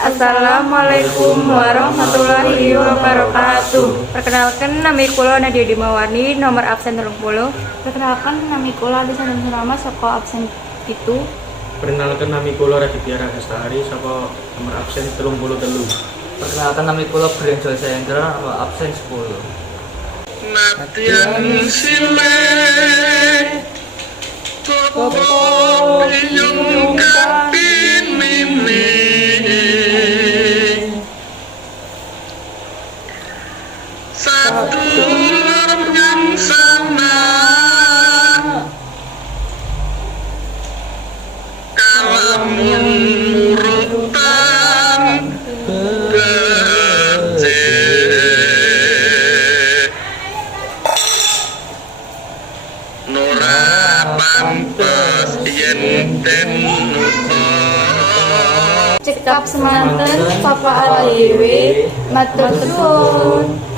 Assalamualaikum warahmatullahi wabarakatuh. Perkenalkan, nama kula Nadia Dimawani, nomor absen 30. Perkenalkan, nama kula Alisa Nurama, saka absen 7. Perkenalkan, nama kula Raditya Ragastari, saka nomor absen 33. Perkenalkan, nama kula Brian Joy Sayendra, nomor absen 10. Natian sile Koko yung kapin mimi Satu yang sama Kalamun murutan Nora pantes yen den Cekap semanten Papa Adewe, matur suwun.